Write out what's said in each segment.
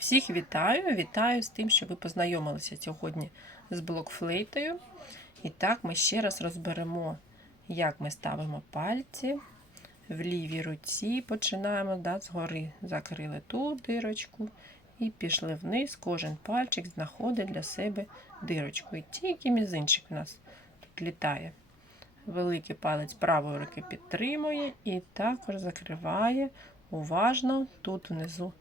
Всіх вітаю, вітаю з тим, що ви познайомилися сьогодні з блокфлейтою. І так ми ще раз розберемо, як ми ставимо пальці в лівій руці. Починаємо да, згори, закрили ту дирочку і пішли вниз. Кожен пальчик знаходить для себе дирочку. І тільки мізинчик у нас тут літає. Великий палець правої руки підтримує і також закриває уважно тут внизу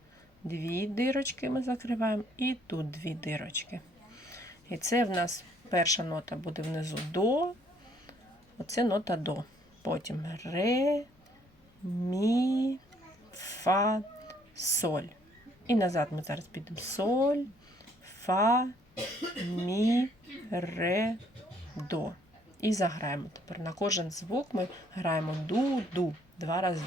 дві дирочки ми закриваємо, і тут дві дирочки. І це в нас перша нота буде внизу до. Оце нота до. Потім ре, мі, фа, соль. І назад ми зараз підемо соль, фа, мі, ре, до. І заграємо. Тепер на кожен звук ми граємо ду-ду два рази.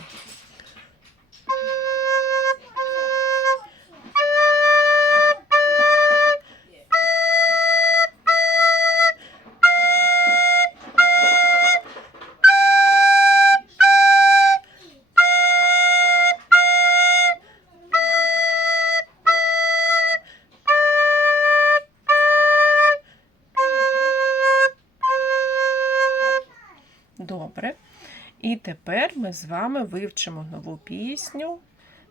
Добре. І тепер ми з вами вивчимо нову пісню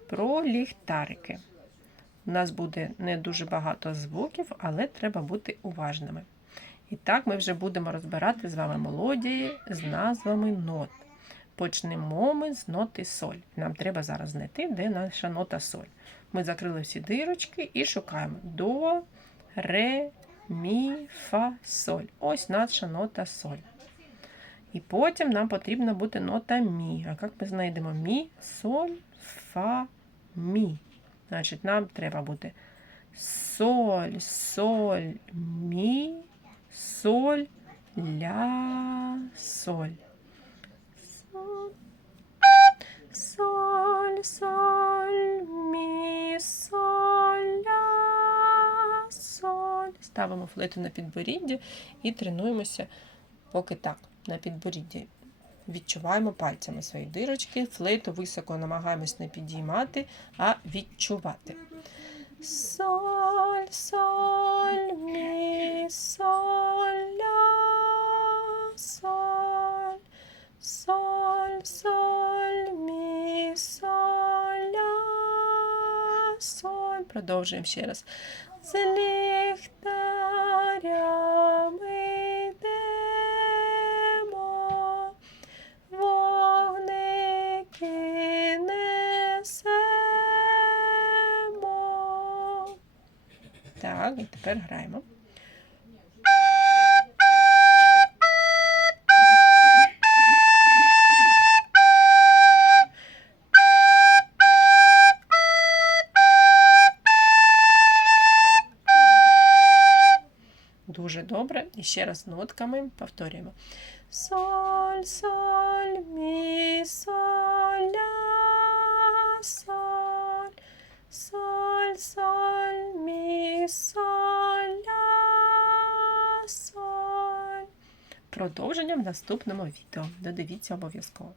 про ліхтарики. У нас буде не дуже багато звуків, але треба бути уважними. І так ми вже будемо розбирати з вами мелодії з назвами нот. Почнемо ми з ноти соль. Нам треба зараз знайти, де наша нота соль. Ми закрили всі дирочки і шукаємо до, ре, мі, фа, соль. Ось наша нота соль. І потім нам потрібна буде нота мі. А як ми знайдемо мі, соль, фа, мі. Значить, нам треба буде соль, соль, мі, соль, ля, соль. Соль, соль, мі, соль, ля, соль. Ставимо флейту на підборіддя і тренуємося поки так, на підборідді. Відчуваємо пальцями свої дирочки, флейту високо намагаємось не підіймати, а відчувати. Соль, соль, мі, соль, ля, соль, соль, соль, мі, соль, ля, соль. Продовжуємо ще раз. З ліхтарями Так, і тепер граємо. Дуже добре. І ще раз нотками повторюємо. Соль, соль, мі, соль, Продовження в наступному відео. Додивіться обов'язково.